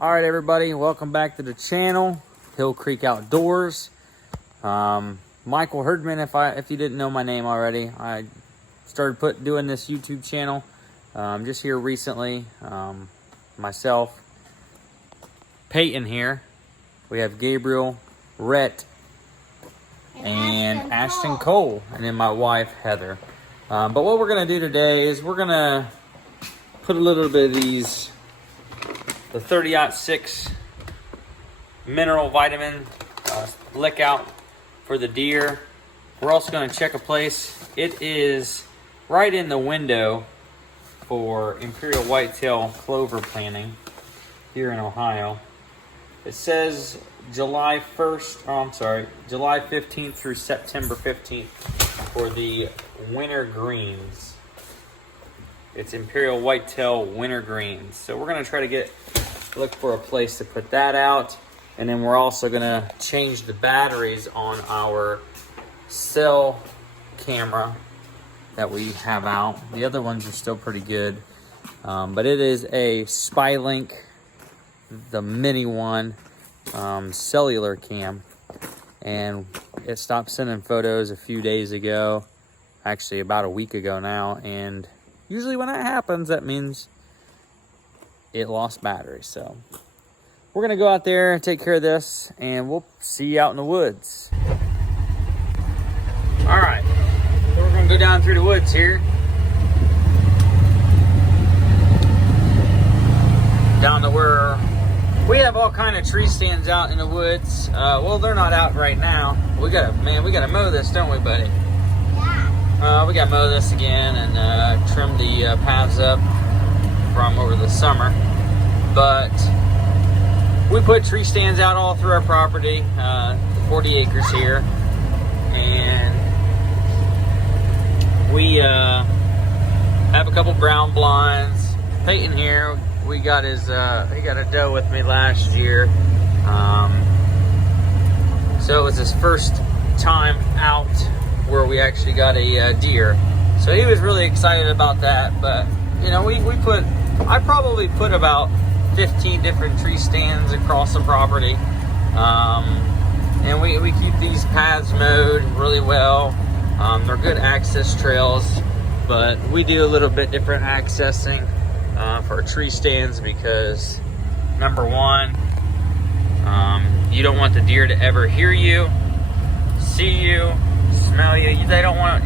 All right, everybody, welcome back to the channel, Hill Creek Outdoors. Michael Herdman, if you didn't know my name already. I started doing this YouTube channel just here recently. Myself, Peyton here. We have Gabriel, Rhett, and Ashton Cole, and then my wife, Heather. But what we're gonna do today is we're gonna put a little bit of the 30-06 mineral vitamin lick out for the deer. We're also going to check a place. It is right in the window for Imperial Whitetail clover planting here in Ohio. It says July 15th through September 15th for the winter greens. It's Imperial Whitetail winter greens. So we're going to try to look for a place to put that out. And then we're also going to change the batteries on our cell camera that we have out. The other ones are still pretty good. But it is a SpyLink, the mini one, cellular cam. And it stopped sending photos a few days ago. Actually, about a week ago now. And usually when that happens, that means it lost battery. So we're gonna go out there and take care of this, and we'll see you out in the woods. All right, so we're gonna go down through the woods here. Down to where we have all kind of tree stands out in the woods. Well, they're not out right now. We gotta mow this, don't we, buddy? Yeah. We gotta mow this again and trim the paths up from over the summer. But we put tree stands out all through our property, 40 acres here, and we have a couple ground blinds. Peyton here, we got he got a doe with me last year, so it was his first time out where we actually got a deer. So he was really excited about that. But you know, I probably put about 15 different tree stands across the property, and we keep these paths mowed really well. They're good access trails, but we do a little bit different accessing for tree stands because, number one, you don't want the deer to ever hear you, see you, smell you. You don't want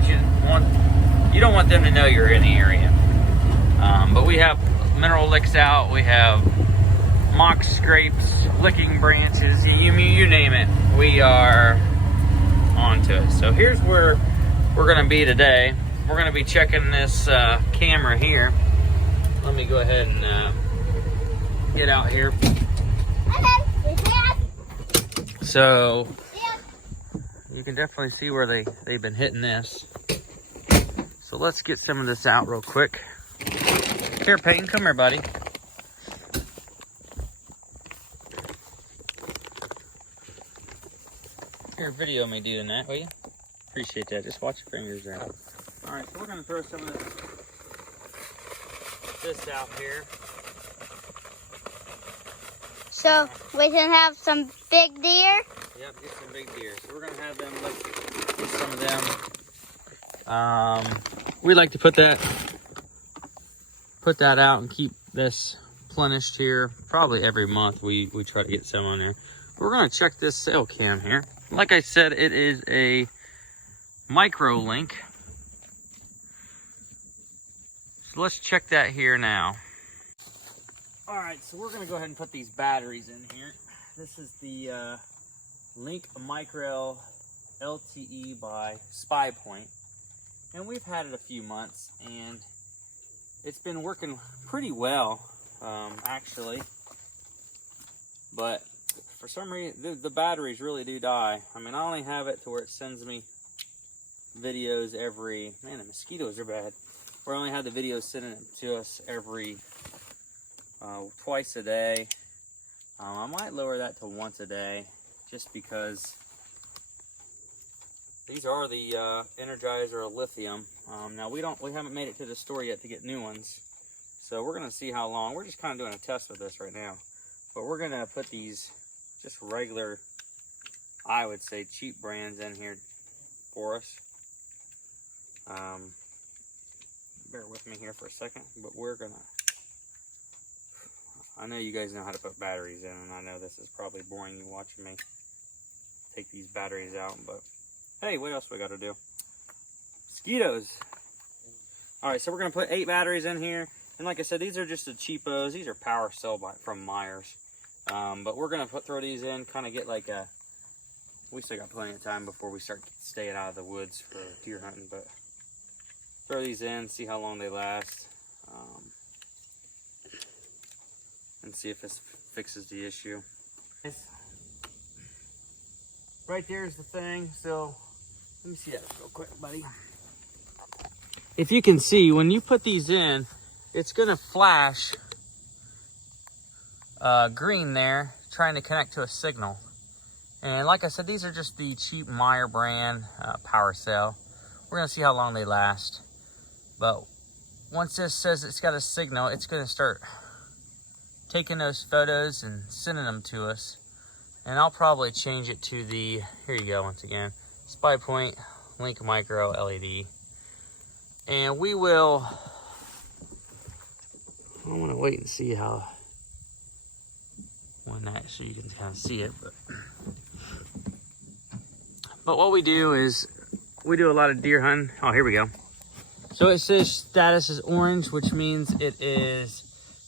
them to know you're in the area. But we have mineral licks out. We have mock scrapes, licking branches, you name it. We are onto it. So here's where we're going to be today. We're going to be checking this camera here. Let me go ahead and get out here. So you can definitely see where they've been hitting this. So let's get some of this out real quick. Here, Peyton, come here, buddy. Here, video me doing that, will you? Appreciate that. Just watch your fingers there. All right, so we're gonna throw some of this out here. So we can have some big deer? Yep, get some big deer. So we're gonna have them get some of them. We like to put that out and keep this replenished here. Probably every month we try to get some on there. We're gonna check this cell cam here. Like I said, it is a micro link. So let's check that here now. All right, so we're gonna go ahead and put these batteries in here. This is the Link Micro LTE by SpyPoint. And we've had it a few months, and it's been working pretty well, actually. But for some reason, the batteries really do die. I mean, I only have it to where it sends me videos every... Man, the mosquitoes are bad. We only have the videos sending it to us every twice a day. I might lower that to once a day, just because these are the Energizer lithium. Now we haven't made it to the store yet to get new ones, so we're gonna see how long. We're just kind of doing a test with this right now. But we're gonna put these just regular, I would say cheap brands in here for us. Bear with me here for a second, but we're gonna, I know you guys know how to put batteries in, and I know this is probably boring you watching me take these batteries out, but hey, what else we gotta do? Mosquitoes. All right, so we're gonna put 8 batteries in here, and like I said, these are just the cheapos. These are Power Cell from Myers, but we're gonna throw these in, kind of get like a, we still got plenty of time before we start staying out of the woods for deer hunting, but throw these in, see how long they last, and see if this fixes the issue. Right there's the thing, so let me see that real quick, buddy. If you can see, when you put these in, it's gonna flash green there, trying to connect to a signal. And like I said, these are just the cheap Meyer brand Power Cell. We're gonna see how long they last. But once this says it's got a signal, it's gonna start taking those photos and sending them to us. And I'll probably change it to the, here you go once again, Spy Point Link Micro LED. And we will, I want to wait and see how, when that, so you can kind of see it. But what we do is, we do a lot of deer hunting. Oh, here we go. So it says status is orange, which means it is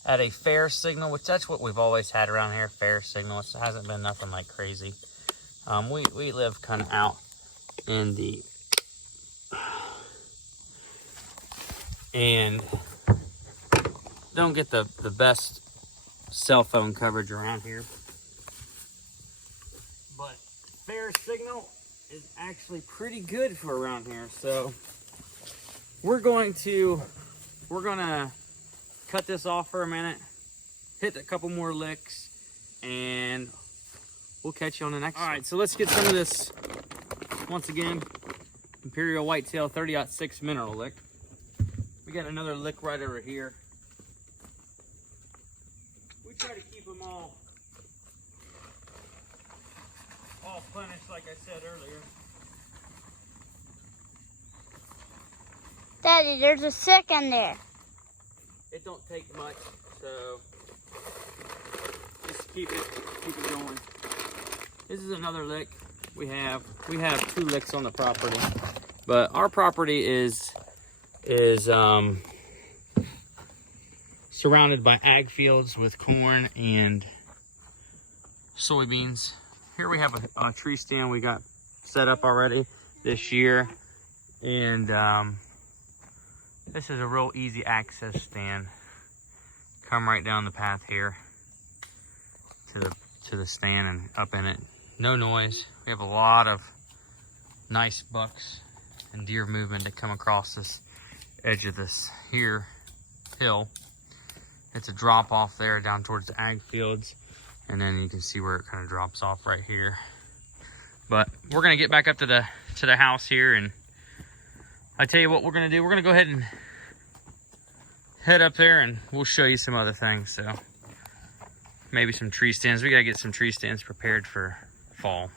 at a fair signal, which that's what we've always had around here, fair signal. It hasn't been nothing like crazy. We live kind of out in the, and don't get the best cell phone coverage around here. But fair signal is actually pretty good for around here. So we're gonna cut this off for a minute, hit a couple more licks, and we'll catch you on the next one. All right, so let's get some of this, once again, Imperial Whitetail 30-06 mineral lick. We got another lick right over here. We try to keep them all plenished, like I said earlier. Daddy, there's a stick in there. It don't take much, so just keep it going. This is another lick. We have 2 licks on the property, but our property is surrounded by ag fields with corn and soybeans. Here we have a tree stand we got set up already this year, and this is a real easy access stand. Come right down the path here to the stand and up in it. No noise. We have a lot of nice bucks and deer movement that come across this edge of this here hill. It's a drop off there down towards the ag fields, and then you can see where it kind of drops off right here. But we're gonna get back up to the house here, and I tell you what we're gonna do. We're gonna go ahead and head up there, and we'll show you some other things. So maybe some tree stands. We gotta get some tree stands prepared for fall.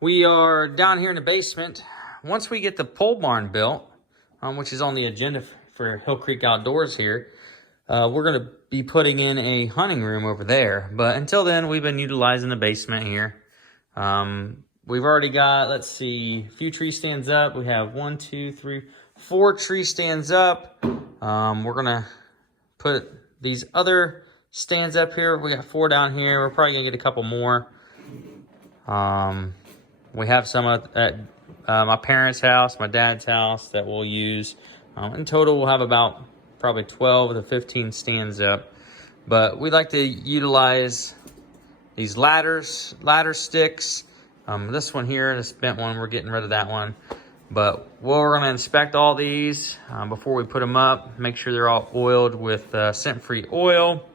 We are down here in the basement. Once we get the pole barn built, which is on the agenda for Hill Creek Outdoors here, we're gonna be putting in a hunting room over there. But until then, we've been utilizing the basement here. We've already got, let's see, a few tree stands up. We have 1, 2, 3, 4 tree stands up. We're gonna put these other stands up here. We got 4 down here. We're probably gonna get a couple more. We have some at my parents' house, my dad's house that we'll use. In total, we'll have about probably 12 to 15 stands up. But we like to utilize these ladder sticks. This one here, this bent one, we're getting rid of that one. But we're gonna inspect all these before we put them up, make sure they're all oiled with scent-free oil.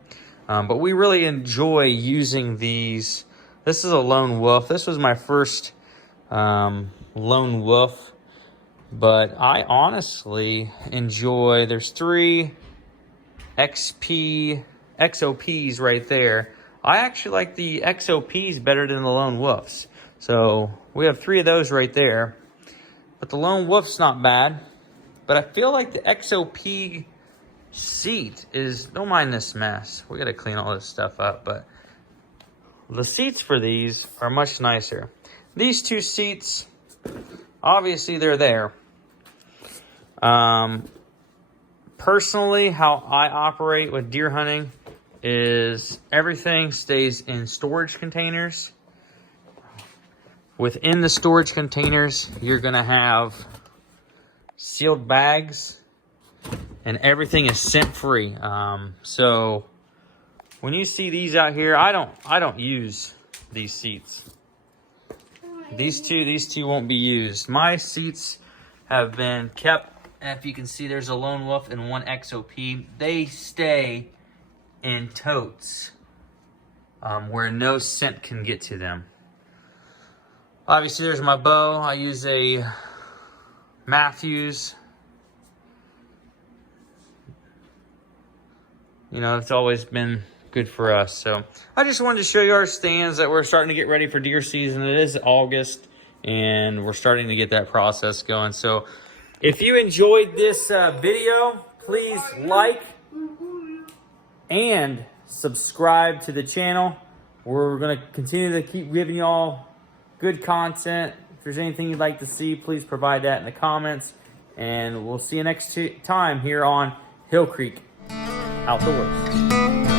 But we really enjoy using these. This is a lone wolf. This was my first lone wolf, but I honestly enjoy, there's 3 XP XOPs right there. I actually like the XOPs better than the lone wolves. So we have 3 of those right there. But the lone wolf's not bad. But I feel like the XOP seat is, don't mind this mess. We gotta clean all this stuff up, but the seats for these are much nicer. These 2 seats, obviously they're there. Personally, how I operate with deer hunting is everything stays in storage containers. Within the storage containers, you're gonna have sealed bags, and everything is scent free. So when you see these out here, I don't use these seats. These two won't be used. My seats have been kept. If you can see, there's a lone wolf and 1 XOP. They stay in totes where no scent can get to them. Obviously, there's my bow. I use a Matthews. You know, it's always been good for us. So I just wanted to show you our stands that we're starting to get ready for deer season. It is August, and we're starting to get that process going. So if you enjoyed this video, please like and subscribe to the channel. We're going to continue to keep giving y'all good content. If there's anything you'd like to see, please provide that in the comments. And we'll see you next time here on Hill Creek Outdoors.